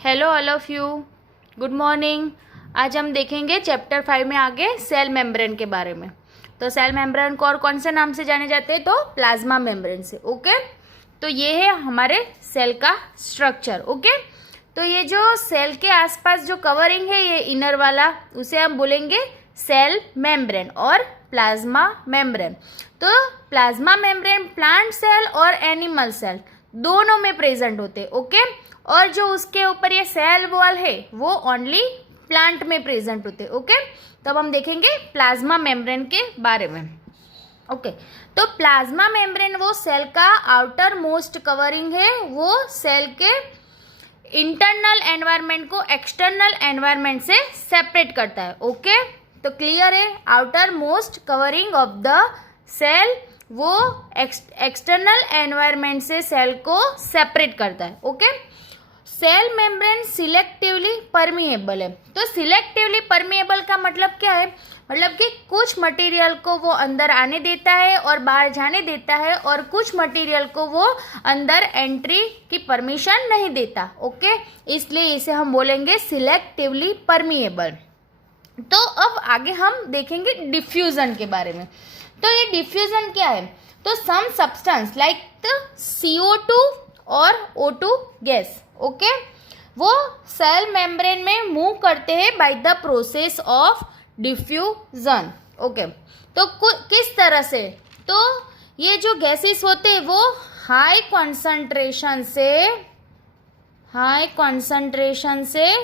Hello all of you, good morning. आज हम देखेंगे चैप्टर 5 में आगे सेल मेम्ब्रेन के बारे में। तो सेल मेम्ब्रेन को और कौन से नाम से जाने जाते हैं? तो प्लाज्मा मेम्ब्रेन से। ओके, तो ये है हमारे सेल का स्ट्रक्चर। ओके, तो ये जो सेल के आसपास जो कवरिंग है ये इनर वाला, उसे हम बोलेंगे सेल मेम्ब्रेन और प्लाज्मा मेम्ब्रेन। तो प्लाज्मा मेम्ब्रेन प्लांट सेल और एनिमल सेल दोनों में प्रेजेंट होते हैं। ओके, और जो उसके ऊपर ये सेल वॉल है वो ओनली प्लांट में प्रेजेंट होते हैं। ओके, तब हम देखेंगे प्लाज्मा मेम्ब्रेन के बारे में। ओके, तो प्लाज्मा मेम्ब्रेन वो सेल का आउटर मोस्ट कवरिंग है, वो सेल के इंटरनल एनवायरनमेंट को एक्सटर्नल एनवायरनमेंट से सेपरेट करता है। ओके, तो क्लियर है, outermost covering of the cell वो एक्सटर्नल एनवायरनमेंट से सेल को सेपरेट करता है। Okay, cell membrane selectively permeable है। तो सिलेक्टिवली परमिएबल का मतलब क्या है? मतलब कि कुछ मटेरियल को वो अंदर आने देता है और बाहर जाने देता है, और कुछ मटेरियल को वो अंदर एंट्री की परमिशन नहीं देता। ओके, इसलिए इसे हम बोलेंगे सिलेक्टिवली परमिएबल। तो अब आगे हम देखेंगे डिफ्यूजन के बारे में। तो ये डिफ्यूजन क्या है? तो सम सब्सटेंस लाइक CO2 और O2 गैस, ओके, वो सेल मेम्ब्रेन में मूव करते हैं by the process of diffusion. Okay, तो किस तरह से? तो ये जो गैसेस होते हैं वो हाई कॉन्सेंट्रेशन से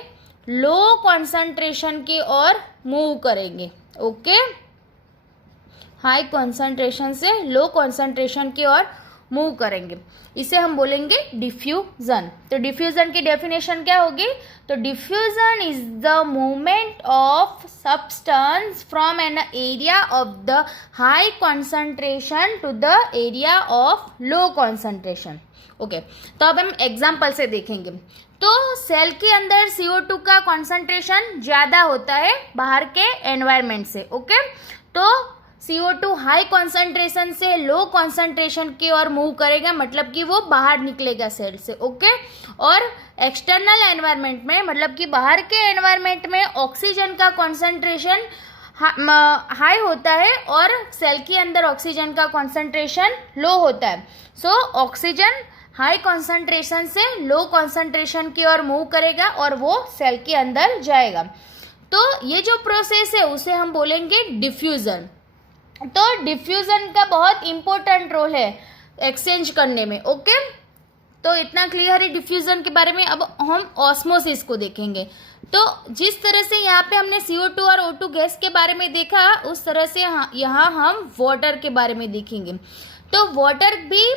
लो कॉन्सेंट्रेशन की ओर मूव करेंगे। ओके, हाई कॉन्सेंट्रेशन से लो कॉन्सेंट्रेशन की ओर मूव करेंगे, इसे हम बोलेंगे डिफ्यूजन। तो डिफ्यूजन की डेफिनेशन क्या होगी? तो diffusion is the movement of substance from an area of the high concentration to the area of low concentration. Okay, तो अब हम एग्जाम्पल से देखेंगे। तो सेल के अंदर CO2 का कॉन्सेंट्रेशन ज़्यादा होता है बाहर के एनवायरनमेंट से। ओके, तो CO2 हाई कॉन्सेंट्रेशन से लो कॉन्सेंट्रेशन की ओर मूव करेगा, मतलब कि वो बाहर निकलेगा सेल से। ओके, और एक्सटर्नल एनवायरनमेंट में, मतलब कि बाहर के एनवायरनमेंट में ऑक्सीजन का कॉन्सेंट्रेशन हाई होता है और सेल के अंदर ऑक्सीजन का कॉन्सेंट्रेशन लो होता है। सो ऑक्सीजन हाई कॉन्सेंट्रेशन से लो कॉन्सेंट्रेशन की ओर मूव करेगा और वो सेल के अंदर जाएगा। तो ये जो प्रोसेस है उसे हम बोलेंगे डिफ्यूजन। तो डिफ्यूजन का बहुत इंपॉर्टेंट रोल है एक्सचेंज करने में। ओके, तो इतना क्लियर है डिफ्यूजन के बारे में। अब हम ऑस्मोसिस को देखेंगे। तो जिस तरह से यहाँ पे हमने CO2 और O2 गैस के बारे में देखा, उस तरह से यहाँ हम वाटर के बारे में देखेंगे। तो वाटर भी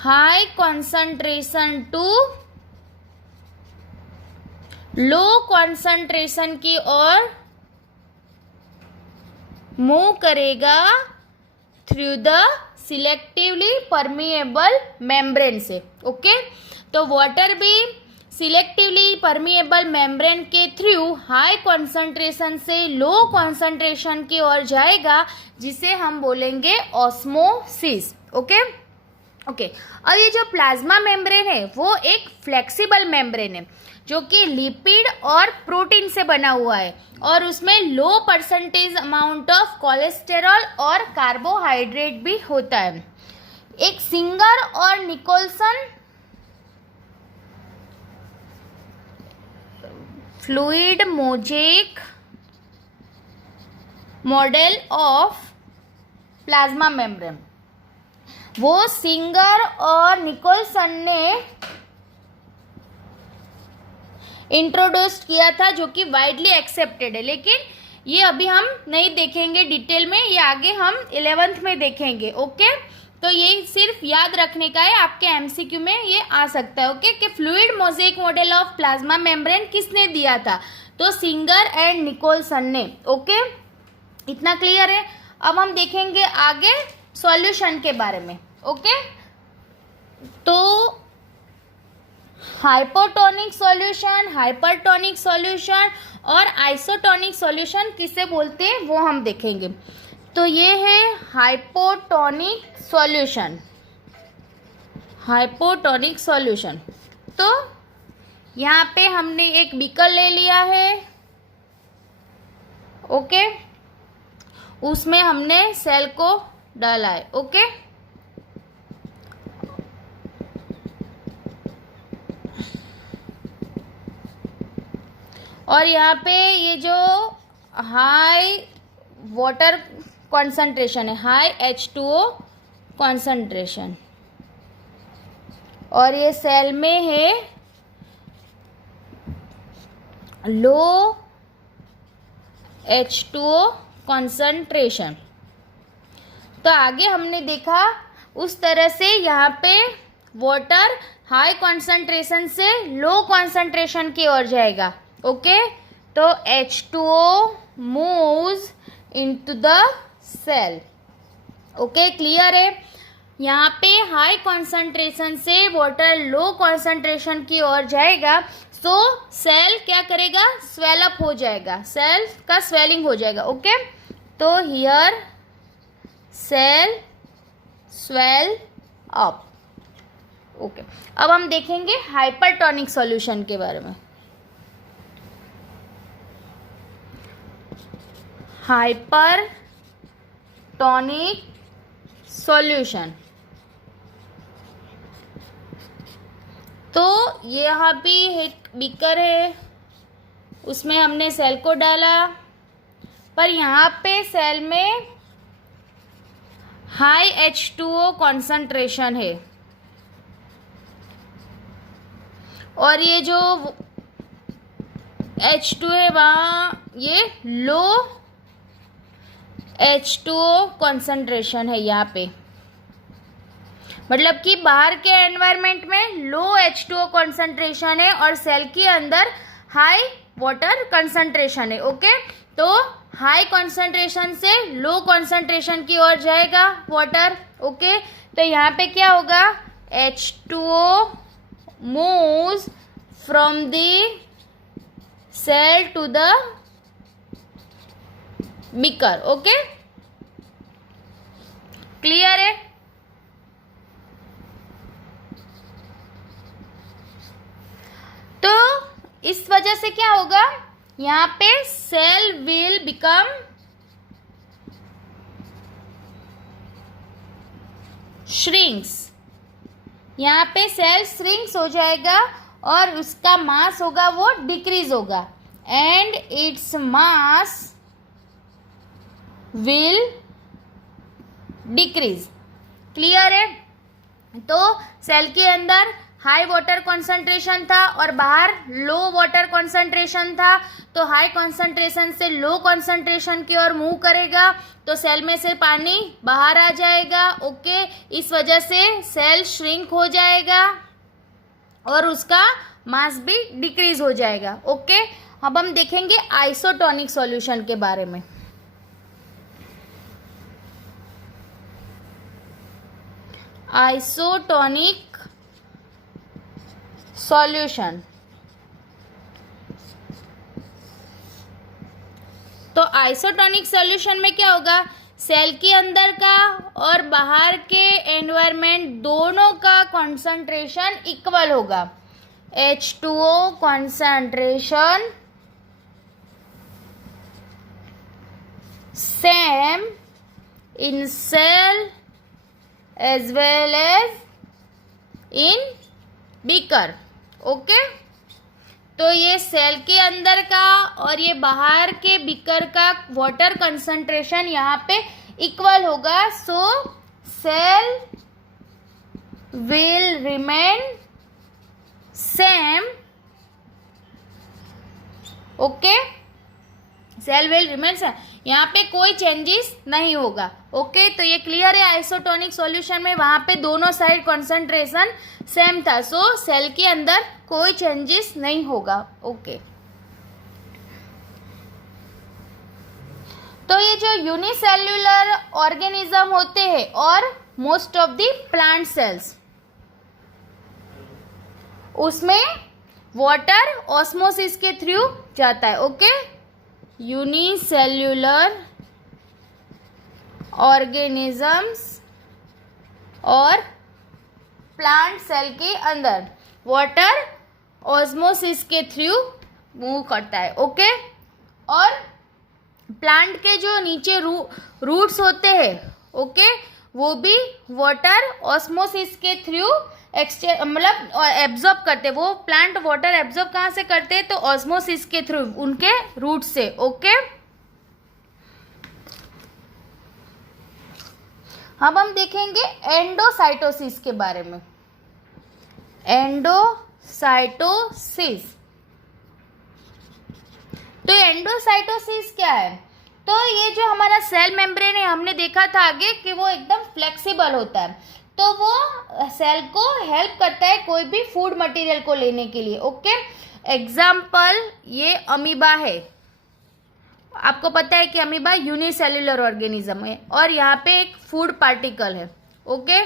high concentration to low concentration की ओर मूव करेगा through the selectively permeable membrane से। ओके, तो वाटर भी सिलेक्टिवली परमिएबल मेम्ब्रेन के थ्रू हाई कॉन्सेंट्रेशन से लो कॉन्सेंट्रेशन की ओर जाएगा, जिसे हम बोलेंगे ऑस्मोसिस। ओके, अब ये जो प्लाज्मा मेम्ब्रेन है वो एक फ्लेक्सिबल मेम्ब्रेन है जो कि लिपिड और प्रोटीन से बना हुआ है, और उसमें लो परसेंटेज अमाउंट ऑफ कोलेस्टेरॉल और कार्बोहाइड्रेट भी होता है। एक सिंगर और Nicholson fluid mosaic model of plasma membrane, वो सिंगर और निकोल्सन ने इंट्रोड्यूस किया था, जो कि वाइडली एक्सेप्टेड है। लेकिन ये अभी हम नहीं देखेंगे डिटेल में, ये आगे हम 11th में देखेंगे। ओके, तो ये सिर्फ याद रखने का है, आपके MCQ में ये आ सकता है। ओके, कि fluid mosaic model of plasma membrane किसने दिया था? तो सिंगर एंड निकोल्सन ने। ओके, इतना क्लियर है। अब हम देखेंगे आगे सॉल्यूशन के बारे में। ओके, तो हाइपोटोनिक सॉल्यूशन, हाइपरटोनिक सॉल्यूशन और आइसोटोनिक सॉल्यूशन किसे बोलते हैं वो हम देखेंगे। तो ये है हाइपोटोनिक सॉल्यूशन। तो यहाँ पे हमने एक बीकर ले लिया है, ओके, उसमें हमने सेल को डाला है, ओके। और यहाँ पे ये जो हाई वाटर कॉन्सेंट्रेशन है, हाई H2O कॉन्सेंट्रेशन, और ये सेल में है लो H2O कॉन्सेंट्रेशन। तो आगे हमने देखा उस तरह से यहाँ पे वाटर हाई कॉन्सेंट्रेशन से लो कॉन्सेंट्रेशन की ओर जाएगा, ओके। तो H2O moves into the cell, okay, clear है। यहाँ पे हाई कॉन्सेंट्रेशन से वाटर लो कॉन्सेंट्रेशन की ओर जाएगा, तो सेल क्या करेगा, स्वेल अप हो जाएगा, सेल का स्वेलिंग हो जाएगा, ओके। तो here cell swell up, okay. अब हम देखेंगे हाइपरटोनिक सॉल्यूशन के बारे में। हाइपरटोनिक सॉल्यूशन, तो यहाँ भी एक बीकर है, उसमें हमने सेल को डाला, पर यहाँ पे सेल में हाई H2O कॉन्सेंट्रेशन है, और ये जो H2 है वहाँ ये लो H2O कॉन्सेंट्रेशन है यहाँ पे, मतलब कि बाहर के एनवायरनमेंट में लो H2O कॉन्सेंट्रेशन है और सेल के अंदर हाई वाटर कंसंट्रेशन है, ओके। तो हाई कॉन्सेंट्रेशन से लो कॉन्सेंट्रेशन की ओर जाएगा वाटर, ओके। तो यहाँ पे क्या होगा, H2O moves from the cell to the beaker, okay, clear है। तो इस वजह से क्या होगा, यहाँ पे सेल विल बिकम श्रिंक्स, यहाँ पे सेल श्रिंक्स हो जाएगा और उसका मास होगा वो डिक्रीज होगा, and its mass will decrease, clear है। तो सेल के अंदर हाई वाटर कॉन्सेंट्रेशन था और बाहर लो वाटर कॉन्सेंट्रेशन था, तो हाई कॉन्सेंट्रेशन से लो कॉन्सेंट्रेशन की ओर मूव करेगा, तो सेल में से पानी बाहर आ जाएगा, ओके। इस वजह से सेल श्रिंक हो जाएगा और उसका मास भी डिक्रीज हो जाएगा, ओके। अब हम देखेंगे आइसोटोनिक सॉल्यूशन के बारे में। आइसोटोनिक सॉल्यूशन, तो आइसोटोनिक सॉल्यूशन में क्या होगा, सेल के अंदर का और बाहर के एनवायरनमेंट दोनों का कॉन्सेंट्रेशन इक्वल होगा। H2O concentration same in cell as well as in beaker, okay. तो ये सेल के अंदर का और ये बाहर के बीकर का वाटर कंसंट्रेशन यहाँ पे इक्वल होगा, so cell will remain same, okay, cell will remain same, यहाँ पे कोई चेंजेस नहीं होगा, ओके। तो ये क्लियर है, आइसोटोनिक सॉल्यूशन में वहां पे दोनों साइड कंसंट्रेशन सेम था, सो सेल के अंदर कोई चेंजेस नहीं होगा, ओके। तो ये जो यूनिसेल्युलर ऑर्गेनिज्म होते हैं और most of the plant cells, उसमें वाटर ऑस्मोसिस के थ्रू जाता है, ओके। यूनिसेल्युलर ऑर्गेनिजम्स और प्लांट सेल के अंदर वाटर ऑस्मोसिस के थ्रू मूव करता है। ओके, और प्लांट के जो नीचे रूट्स होते हैं, ओके, वो भी वाटर ऑस्मोसिस के थ्रू मतलब एब्जॉर्ब करते हैं। वो प्लांट वाटर एब्जॉर्ब कहाँ से करते हैं? तो ऑस्मोसिस के थ्रू, उनके रूट से। ओके, अब हम देखेंगे एंडोसाइटोसिस के बारे में। एंडोसाइटोसिस, तो एंडोसाइटोसिस क्या है? तो ये जो हमारा सेल मेम्ब्रेन है, हमने देखा था आगे कि वो एकदम फ्लेक्सिबल होता है, तो वो सेल को हेल्प करता है कोई भी फूड मटेरियल को लेने के लिए। ओके, एग्जाम्पल ये अमीबा है। आपको पता है कि अमीबा यूनिसेल्युलर ऑर्गेनिज्म है और यहाँ पे एक फूड पार्टिकल है। ओके,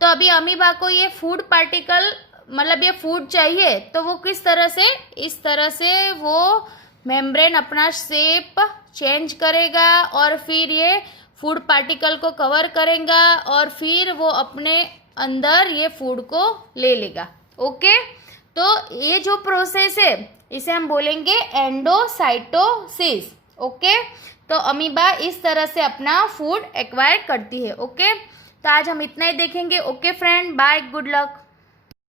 तो अभी अमीबा को ये फूड पार्टिकल मतलब ये फूड चाहिए, तो वो किस तरह से, इस तरह से वो मेम्ब्रेन अपना शेप चेंज करेगा और फिर ये फूड पार्टिकल को कवर करेगा और फिर वो अपने अंदर ये फूड को ले लेगा। ओके, तो ये जो प्रोसेस है इसे हम बोलेंगे एंडोसाइटोसिस। ओके, तो अमीबा इस तरह से अपना फूड एक्वायर करती है। ओके, तो आज हम इतना ही देखेंगे। Okay friend, bye, good luck.